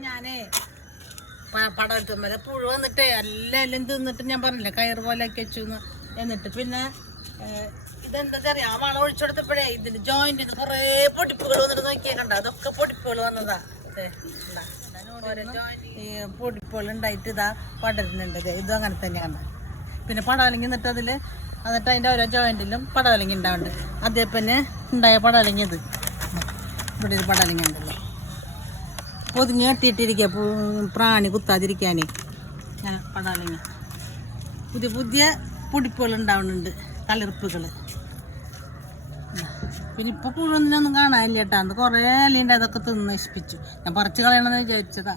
ഞാനേ പടവലത്തും വരെ പുഴു വന്നിട്ടേ എല്ലാം തിന്നിട്ട് ഞാൻ പറഞ്ഞില്ലേ കയറ് പോലെ ആക്കി വെച്ചു എന്നിട്ട് പിന്നെ ഇതെന്താ അറിയാം ആ വളം ഒഴിച്ചു കൊടുത്തപ്പോഴേ ഇതിന് ജോയിന്റിന് കുറേ പൊടിപ്പുകൾ വന്നിട്ട് നോക്കിയേക്കണ്ട അതൊക്കെ പൊടിപ്പുകൾ വന്നതാ ഈ പൊടിപ്പുകൾ ഉണ്ടായിട്ട് ഇതാ പടരുന്നുണ്ട് ഇതും അങ്ങനെ തന്നെ കണ്ട പിന്നെ പടവലങ്ങി എന്നിട്ട് എന്നിട്ട് അതിൻ്റെ ഓരോ ജോയിന്റിലും പടവലങ്ങി ഉണ്ടാവുന്നുണ്ട് അതേപോലെ ഉണ്ടായ പടവലങ്ങി ഇത് ഇവിടെ ഒരു പടവലങ്ങി ഉണ്ടല്ലോ ഒതുങ്ങി കെട്ടിയിട്ടിരിക്കുക പ്രാണി കുത്താതിരിക്കാനേ ഞാൻ പടവലങ്ങി പുതിയ പുതിയ പൊടിപ്പുകൾ ഉണ്ടാവുന്നുണ്ട് കളിർപ്പുകൾ പിന്നെ ഇപ്പോൾ പുഴുവൊന്നിനൊന്നും കാണാനില്ല കേട്ടോ അന്ന് കുറേ ഇലയുണ്ട് അതൊക്കെ തിന്ന് നശിപ്പിച്ചു ഞാൻ പറിച്ച് കളയണമെന്ന് വിചാരിച്ചതാ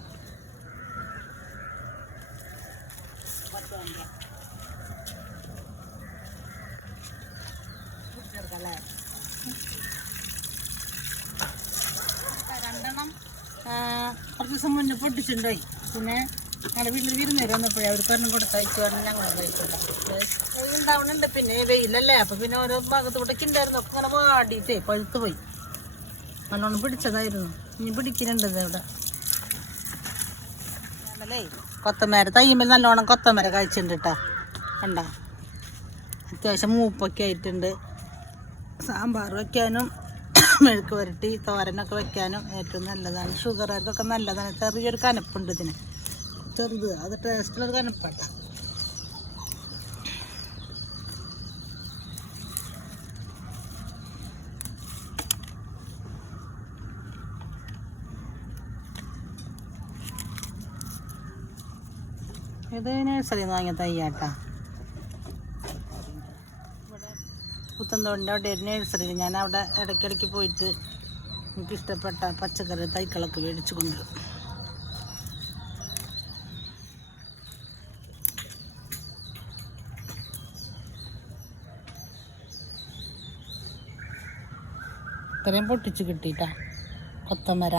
രണ്ടെണ്ണം കുറച്ച് ദിവസം മുന്നേ പൊട്ടിച്ചുണ്ടായി പിന്നെ ഞങ്ങളുടെ വീട്ടിൽ വിരുന്നേരം വന്നപ്പോഴേ അവർക്ക് ഒരെണ്ണം കൊടുത്തയച്ചു പറഞ്ഞാൽ ഞങ്ങൾ കഴിച്ചില്ല ഉണ്ടാവുന്നുണ്ട് പിന്നെ വെയിലല്ലേ അപ്പം പിന്നെ ഓരോ ഭാഗത്തൂടെയൊക്കെ ഉണ്ടായിരുന്നു ഒക്കെ ഇങ്ങനെ വാടിയിട്ടേ പഴുത്ത് പോയി നല്ലോണം പിടിച്ചതായിരുന്നു ഇനി പിടിക്കുന്നുണ്ട് ഇവിടെ അല്ലേ കൊത്തമര തയ്യുമ്പോൾ നല്ലോണം കൊത്തമര കഴിച്ചിട്ടുണ്ട് കേട്ടോ കണ്ടോ അത്യാവശ്യം മൂപ്പൊക്കെ ആയിട്ടുണ്ട് സാമ്പാർ വയ്ക്കാനും മെഴുക്ക് പുരട്ടി തോരനൊക്കെ വെക്കാനും ഏറ്റവും നല്ലതാണ് ഷുഗറുകാർക്കൊക്കെ നല്ലതാണ് ചെറിയൊരു കനപ്പുണ്ട് ഇതിന് ചെറുത് അത് ടേസ്റ്റുള്ളൊരു കനപ്പാട്ട ഇത് നഴ്സറിയിൽ നിന്ന് വാങ്ങിയ തയ്യാട്ടാ പുത്തൻതോടിൻ്റെ അവിടെ ഒരു നഴ്സറിയിൽ ഞാൻ അവിടെ ഇടയ്ക്കിടയ്ക്ക് പോയിട്ട് എനിക്കിഷ്ടപ്പെട്ട പച്ചക്കറി തൈക്കളൊക്കെ മേടിച്ചു കൊണ്ടുവരും ഇത്രയും പൊട്ടിച്ച് കിട്ടിയിട്ടാ കൊത്തമര